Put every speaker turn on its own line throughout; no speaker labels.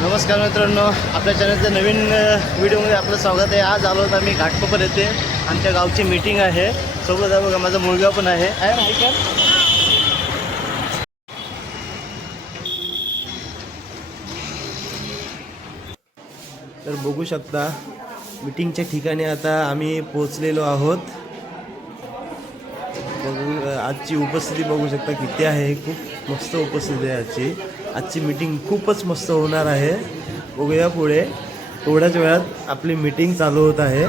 नमस्कार मित्रांनो आपल्या चॅनलच्या नवीन व्हिडिओमध्ये आपलं स्वागत आहे. आज आलो तर आम्ही घाटकोपर येथे. आमच्या गावची मीटिंग आहे. सोबत आहे बघा माझा मुलगा पण आहे. तर बघू शकता मीटिंगच्या ठिकाणी आता आम्ही पोचलेलो आहोत. बघू आजची उपस्थिती बघू शकता किती आहे. खूप मस्त उपस्थिती आहे आजची. आजची मीटिंग खूपच मस्त होणार आहे. बघूया पुढे. थोड्याच वेळात आपली मीटिंग चालू होत आहे.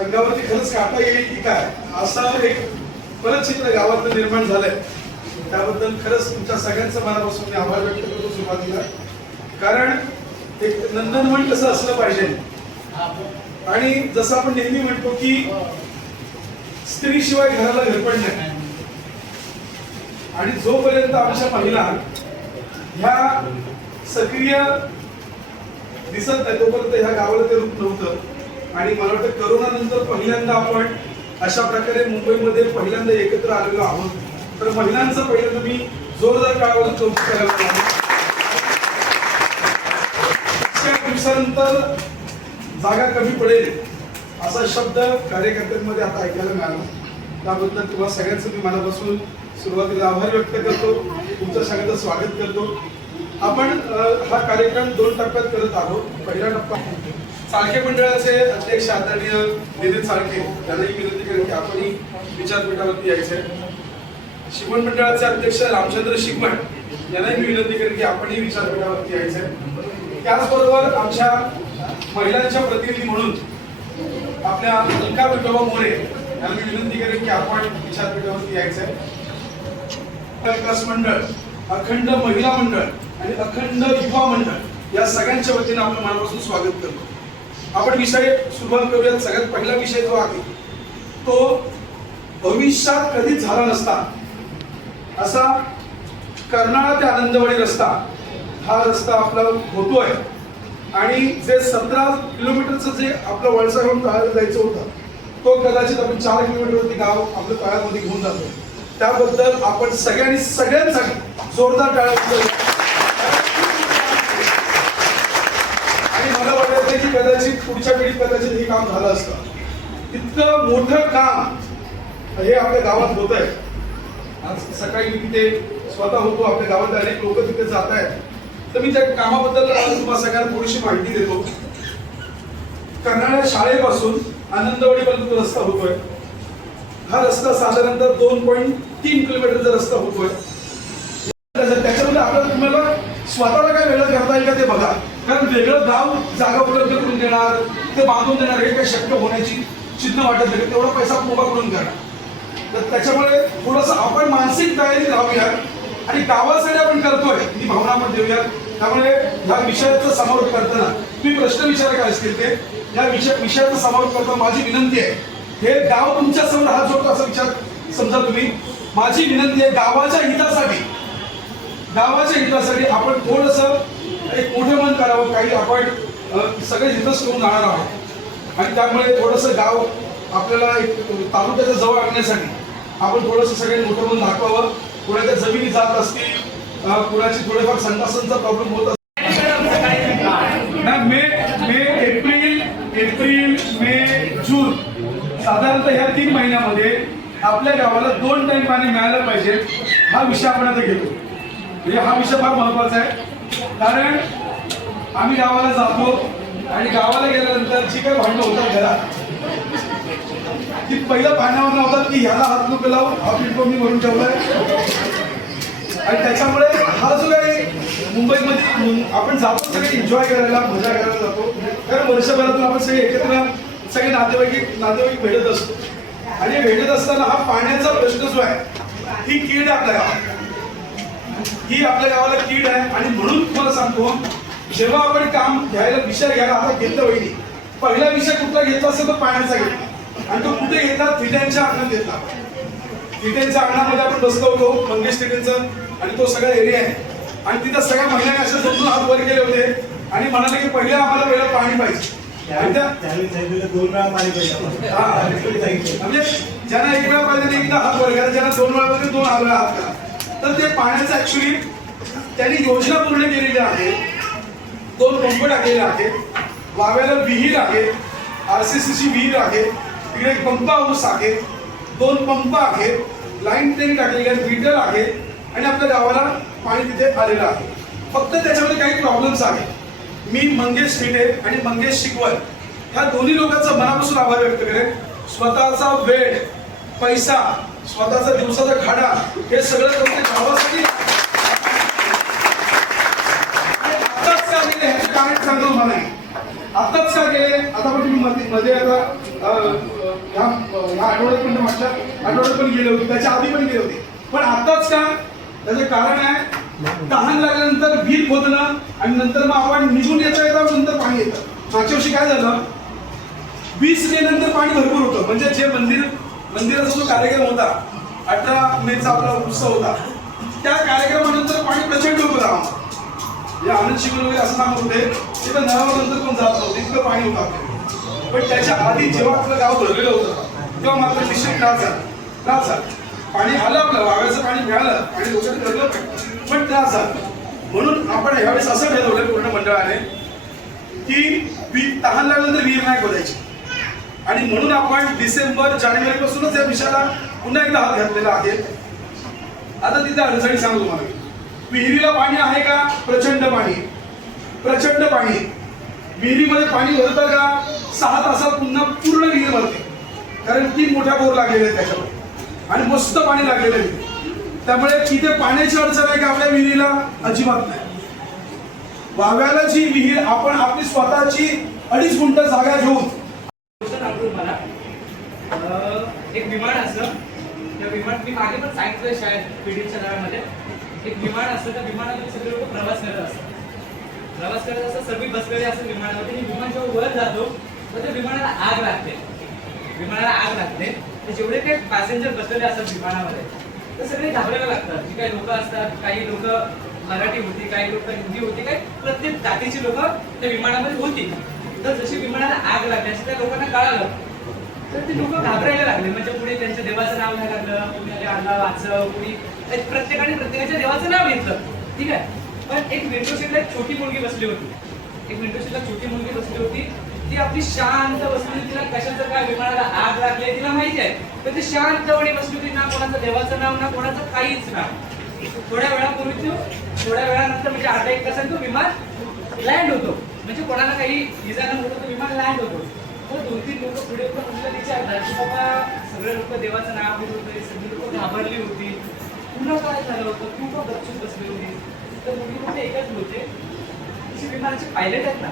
अंगावरती खरंच काटा येईल की काय? असं एक परत चित्र गावातलं निर्माण झालंय. त्याबद्दल खरंच तुमच्या सगळ्यांचं मनापासून मी आभार व्यक्त करतो सुरुवातीला. कारण एक नंदनवन कसं असलं पाहिजे? आणि जसं आपण नेहमी म्हणतो की स्त्रीशिवाय घराला घरपण नाही. आणि जोपर्यंत आमच्या महिला ह्या सक्रिय दिसत नाही तोपर्यंत ह्या गावाला ते रूप नव्हतं. आणि मला वाटतं करोना नंतर पहिल्यांदा आपण अशा प्रकारे मुंबईमध्ये पहिल्यांदा एकत्र आलेलो आहोत. तर महिलांचं पहिल्यांदा मी जोरदार काळावर चौकशी करायला दिवसानंतर जागा कमी पडेल. असा शब्द कार्यकर्त्यांमध्ये आता ऐकायला मिळाला. त्याबद्दल तुम्हा सगळ्यांचं मी मनापासून सुरुवातीला आभार व्यक्त करतो. तुमचं सगळ्यांचं स्वागत करतो. आपण हा कार्यक्रम दोन टप्प्यात करत आहोत. पहिला टप्पा चाळके मंडळाचे अध्यक्ष आदरणीय नितीन चाळके यांनाही विनंती करेन की आपणही विचारपीठावरती यायचंय. शिकवण मंडळाचे अध्यक्ष रामचंद्र शिकवण यांनाही मी विनंती करेन की आपणही विचारपीठावरती यायचंय. त्याचबरोबर आमच्या महिलांच्या प्रतिनिधी म्हणून आपल्या अलका विठोबा मोरे यांना मी विनंती करेन की आपण विचारपीठावरती आहे विकास मंडळ अखंड महिला मंडळ आणि अखंड युवा मंडळ या सगळ्यांच्या वतीने आपण मनापासून स्वागत करतो. आपण विषय सुरुवात करूयात. सगळ्यात पहिला विषय जो आहे तो भविष्यात कधीच झाला नसता. असा कर्नाळा ते आनंदवाडी रस्ता हा रस्ता आपला होतोय आणि जे सतरा किलोमीटरचं जे आपलं वळसाकडून तळ्याला जायचं होतं तो कदाचित आपण चार किलोमीटरवरती गाव आपल्या तळ्यामध्ये घेऊन जातो. त्याबद्दल आपण सगळ्यांनी सगळ्यांसाठी जोरदार टाळ्या आणि मला वाटतं की कदाचित पुढच्या पिढीत कदाचित हे काम झालं असतं. इतकं मोठं काम हे आपल्या गावात होत आहे आज सकाळी मी तिथे स्वतः होतो आपल्या गावात अनेक लोक तिथे जात आहेत तर मी त्या कामाबद्दल तुम्हाला सगळ्यांना थोडीशी माहिती देतो. कर्नाळ्या शाळेपासून आनंदवाडीपर्यंत पर्यंत रस्ता होतोय. हा रस्ता साधारणतः दोन पॉईंट तीन किलोमीटरचा रस्ता होतोय. त्याच्यामध्ये आपल्याला तुम्हाला स्वतःला काय वेगळं करता येईल का ते बघा. कारण वेगळं गाव जागा उपलब्ध करून देणार ते बांधून देणार हे काही शक्य होण्याची चिन्ह वाटत नाही. तेवढा पैसा आपण उभा करून करणार तर त्याच्यामुळे थोडस आपण मानसिक तयारी लावूया आणि गावासाठी आपण करतोय. ही भावना आपण देऊया त्यामुळे या विषयाचं समारोप करताना तुम्ही प्रश्न विचार काय असतील ते. या विषय विषयाचा समारोप करताना माझी विनंती आहे हे गाव तुमच्यासमोर हात जोडतो असा विचार समजा तुम्ही. माझी विनंती आहे गावाच्या हितासाठी गावाच्या हितासाठी आपण थोडस एक मोठं मन करावं काही आपण सगळे हितच करून जाणार आहोत. आणि त्यामुळे थोडस गाव आपल्याला एक तालुक्याच्या जवळ आणण्यासाठी आपण थोडस सगळे मोठं मन दाखवावं. कोणाच्या जमिनी जात असतील कुणाची थोडेफार संडासांचा प्रॉब्लेम होत मे मे एप्रिल एप्रिल मे जून साधारणतः ह्या तीन महिन्यामध्ये आपल्या गावाला दोन टाइम पाणी मिळालं पाहिजे हा विषय आपण आता घेतो. म्हणजे हा विषय फार महत्त्वाचा आहे. कारण आम्ही गावाला जातो आणि गावाला गेल्यानंतर जी काही भांडणं होतात घरात ती पहिलं पाण्यावर लावतात की ह्याला हात नको लावून हा पिंपो मी भरून ठेवलाय. आणि त्याच्यामुळे हा जो काही मुंबईमध्ये आपण जातो सगळे एन्जॉय करायला मजा करायला जातो. कारण वर्षभरातून आपण सगळे एकत्र सगळे नातेवाईक नातेवाईक भेटत असतो. आणि भेटत असताना हा पाण्याचा प्रश्न जो आहे ही कीड आहे आपल्या गावात ही आपल्या गावाला कीड आहे. आणि म्हणून तुम्हाला सांगतो जेव्हा आपण काम घ्यायला विषय घ्यायला आता घेतलं वहिनी पहिला विषय कुठला घेतला असेल तर पाण्याचा घेतला. आणि तो कुठे घेतला? थिट्यांच्या अंगणात घेतला. थिट्यांच्या अंगणामध्ये आपण बसलो होतो मंगेश थिट्यांचं. आणि तो सगळा एरिया आहे. आणि तिथं सगळ्या महिलांनी असे दोन हात वर केले होते. आणि म्हणाले की पहिले आम्हाला पहिलं पाणी पाहिजे.
दोन पाहिजे
हा. म्हणजे ज्यांना एक वेळा पाहिजे एकदा हात वर करा ज्यांना दोन वेळा वगैरे दोन वेळा हात करा तर ते पाण्याचं ऍक्च्युली त्यांनी योजना पूर्ण केलेली आहे. दोन पंप टाकलेले आहेत. वाव्याला विहीर आहे. आर सी सी ची विहीर आहे. तिकडे एक पंप हाऊस आहे. दोन पंप आहेत. लाईन ट्रेन टाकलेली आहे. मीटर आहे. आणि आपल्या गावाला पाणी तिथे आलेलं आहे. फक्त त्याच्यामध्ये काही प्रॉब्लेम्स आहेत. मी मंगेश फिटे आणि मंगेश शिकवण ह्या दोन्ही लोकांचा मनापासून आभार व्यक्त करेन. स्वतःचा वेळ पैसा स्वतःचा दिवसाचा खाडा हे सगळं करून गावासाठी आताच का गेले ह्याचं कारण सांगतो मला आताच का गेले? आता पण तुम्ही मध्ये मध्ये आता ह्या आठवड्यात पण म्हटलं आठवड्यात पण गेले होते त्याच्या आधी पण गेले होते. पण आताच का त्याचं कारण आहे तहान लागल्यानंतर विहीर खोदणं आणि नंतर मग आपण निघून येता येता नंतर पाणी येतं. मागच्या वर्षी काय झालं? वीस मे नंतर पाणी भरपूर होतं. म्हणजे जे मंदिर मंदिराचा जो कार्यक्रम होता अठरा मेचा आपला उत्सव होता त्या कार्यक्रमानंतर पाणी प्रचंड होतं गावात या आनंद शिकून वगैरे असं सांगत होते तिथं नळावर नंतर कोण जात नव्हतं इतकं पाणी होतं पण त्याच्या आधी जेव्हा आपलं गाव भरलेलं होतं तेव्हा मात्र निश्चित त्रास झाला. त्रास झाला. पाणी आलं आपलं वाव्याचं पाणी मिळालं आणि दुसरं करलं पाहिजे पण त्रास झाला. म्हणून आपण ह्यावेळेस असं ठरवलं पूर्ण मंडळाने की वी- तहान लागल्यानंतर विहीर नाही खोदायची. आणि म्हणून आपण डिसेंबर जानेवारी पासूनच या विषयाला पुन्हा एकदा हात घातलेला आहे. आता तिथे अडचणी सांगतो तुम्हाला. विहिरीला पाणी आहे का? प्रचंड पाणी. प्रचंड पाणी. विहिरीमध्ये पाणी भरतं का? सहा तासात पुन्हा पूर्ण विहीर भरते. कारण तीन मोठ्या बोर लागलेले आहेत त्याच्यावर. आणि मस्त पाणी लागलेलं आहे. त्यामुळे तिथे पाण्याची अडचण आहे का आपल्या विहिरीला अजिबात नाही. वाव्याला जी विहीर आपण आपली स्वतःची अडीच गुंट जागा घेऊन
अं, एक विमान असतं त्या विमान मी मागे पण सांगितलं शाळेत पिढीच्या नगरामध्ये एक विमान असतं त्या विमानामध्ये सगळे लोक प्रवास करत असतात. प्रवास करत असतात सगळी बसलेली असतात विमानामध्ये. विमान जेव्हा वर जातो तर त्या विमानाला आग लागते. विमानाला आग लागते. तर जेवढे काही पॅसेंजर बसलेले असतात विमानामध्ये तर सगळे घाबरायला लागतात. जी काही लोक असतात काही लोक मराठी होती काही लोक हिंदी होती काही प्रत्येक जातीची लोक त्या विमानामध्ये होती. तर जशी विमानाला आग लागली अशी त्या लोकांना कळालं. तर ते लोक घाबरायला लागले. म्हणजे पुढे त्यांच्या देवाचं नाव नाही लागलं कुणी अल्ला वाचव कुणी प्रत्येकाने प्रत्येकाच्या देवाचं नाव घेतलं. ठीक आहे? पण एक विंडो सीटला एक छोटी मुलगी बसली होती. एक विंडो सीटला छोटी मुलगी बसली होती. ती आपली शांत बसली होती तिला कशाचं काय विमानाला आग लागली तिला माहिती आहे. पण ती शांतपणे बसली होती ना कोणाचं देवाचं नाव ना कोणाचं काहीच नाव. थोड्या वेळापूर्वी तो थोड्या वेळानंतर म्हणजे अर्धा एक तासाने तो विमान लँड होतो. म्हणजे कोणाला काही इजा न होतो विमान लँड होतो. तर दोन तीन लोक पुढे पण मुलीला विचारतात की बाबा सगळे लोक देवाचं नाव घेत होते सगळी लोक घाबरली होती. पुन्हा काय झालं होतं? तू का गपचूप बसली होती. तर मुलगी फक्त एकच होते. तिचे विमानाचे पायलट आहेत ना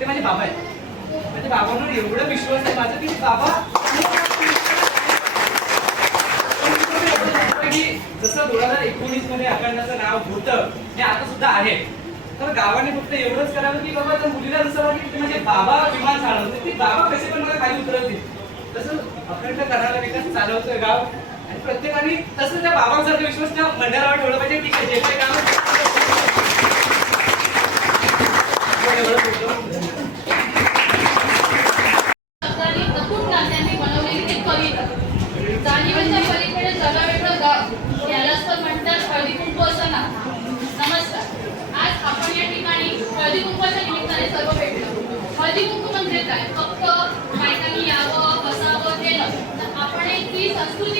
ते माझे बाबा आहेत. म्हणजे बाबांवर एवढं विश्वास आहे माझं की बाबा की जसं दोन हजार एकोणीसमध्ये अखंडाचं नाव होतं हे आता सुद्धा आहे. तर गावाने फक्त एवढंच करावं की बाबा त्या मुलीला जसं वाटलं की म्हणजे बाबा विमान चालवते ती बाबा कसे पण मला खाली उतरवतील. तसं अखंड करायला विकास चालवतोय गाव. आणि प्रत्येकाने तसं त्या बाबांसारखा विश्वास त्या मंडळावर ठेवला पाहिजे ठीक आहे जे काही एवढंच होतं.
सरकारी जपून त्यांनी बनवलेली ती कविता जाणीवेच्या पलीकडे जगावेगळं गाव यालाच तर म्हणतात हळदी कुंकू असं ना नमस्कार आज आपण या ठिकाणी हळदी कुंकवाच्या निमित्ताने सर्व भेटलो हळदी कुंकू म्हणजे काय फक्त बायकांनी यावं बसावं ते नव्हे तर आपण एक ती संस्कृती नसून ती सौभाग्यवतींना हे न पाहणार आज प्रत्येक स्त्री आपली म्हणजे आता चूल फूल सांभाळून नसून ती आज पुरुषांच्या खांद्याला खांदा लावून पुढे निघते ती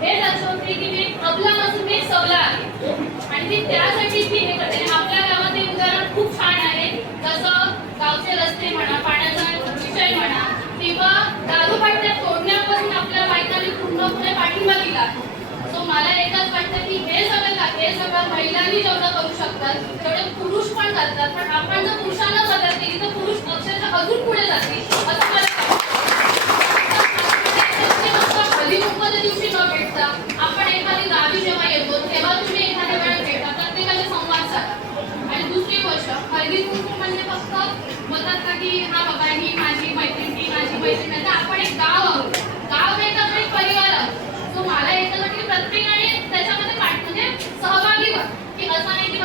हे दर्शवते की मी अबला नसून मी सबला आहे आणि ती त्यासाठी ती हे करते आपल्या गावात एक उदाहरण खूप छान आहे. जसं गावचे रस्ते म्हणा पाण्याचा विषय म्हणा किंवा दारूपाट्या तोडण्यापासून आपल्या बायकांनी पूर्णपणे पाठिंबा दिला सो मला एकच वाटतं की हे सगळं का हे सगळं महिलांनी जेवढं करू शकतात तेवढे पुरुष पण करतात. पण आपण जर पुरुषांना मदत केली तर पुरुष अक्षरशः अजून पुढे जातील असं मला वाटतं. दिवशी न भेटता आपण एखादी गावी जेव्हा येतो तेव्हा तुम्ही एखाद्या वेळेस भेटा. प्रत्येकाचे संवाद साधा. आणि दुसरी गोष्ट हळदी कुंकू म्हणजे फक्त म्हणतात का की हा बाबा ही माझी मैत्रीण ही माझी मैत्रीण तर आपण एक गाव नाही तर आपण एक परिवार आहोत सो मला याच्यासाठी प्रत्येकाने त्याच्यामध्ये पाठ म्हणजे सहभागी व्हा की असं नाही की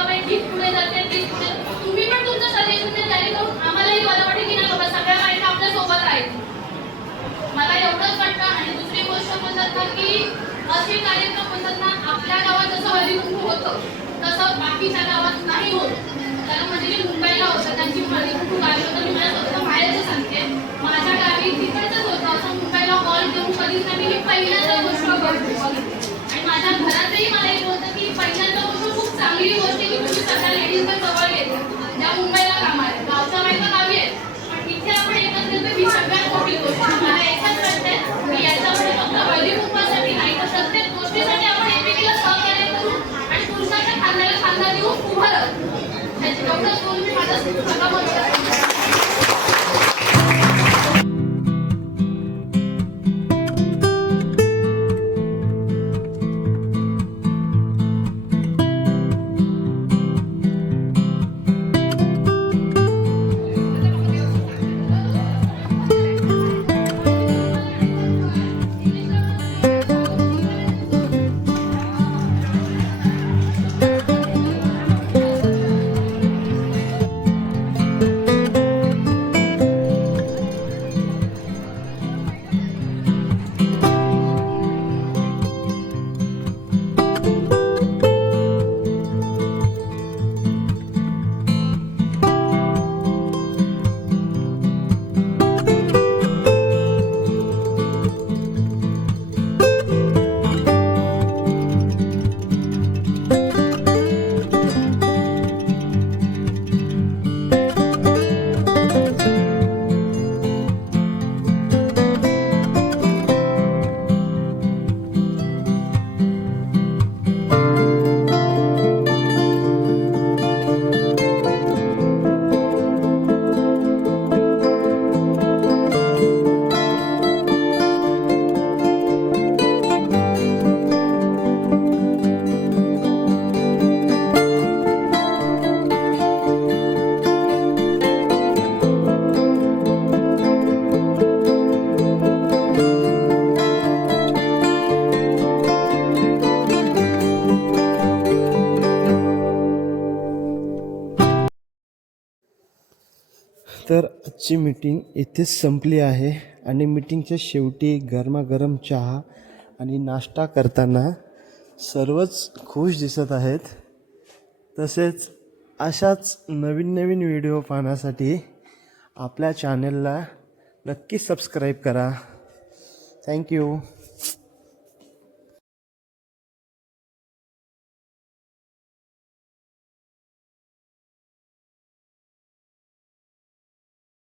असे कार्यक्रम होतात ना आपल्या गावात जसं हळदी होतं तसं बाकीच्या गावात नाही होत. तर म्हणजे जे मुंबईला होतं त्यांची हळदी कुंकू मी स्वतः माहेरचं सांगते. माझ्या गावी तिकडचंच होतं. असं मुंबईला हॉल देऊन कधीच नाही. मी पहिल्यांदा गोष्ट बघितली. आणि माझ्या घरातही मला एक होतं की पहिल्यांदा गोष्ट खूप चांगली गोष्ट आहे की तुम्ही सगळ्या लेडीजला जवळ येते. ज्या मुंबईला कामाला आहेत. गावच्या गावी पण इथे आपण एकत्र ही सगळ्यात मोठी गोष्ट मला एकच
何? आजची मीटिंग इथेच संपली आहे. आणि मीटिंगच्या शेवटी गरमागरम चहा आणि नाश्ता करताना सर्वच खुश दिसत आहेत. तसेच अशाच नवीन नवीन व्हिडिओ पाहण्यासाठी आपल्या चॅनलला नक्की सबस्क्राईब करा. थँक्यू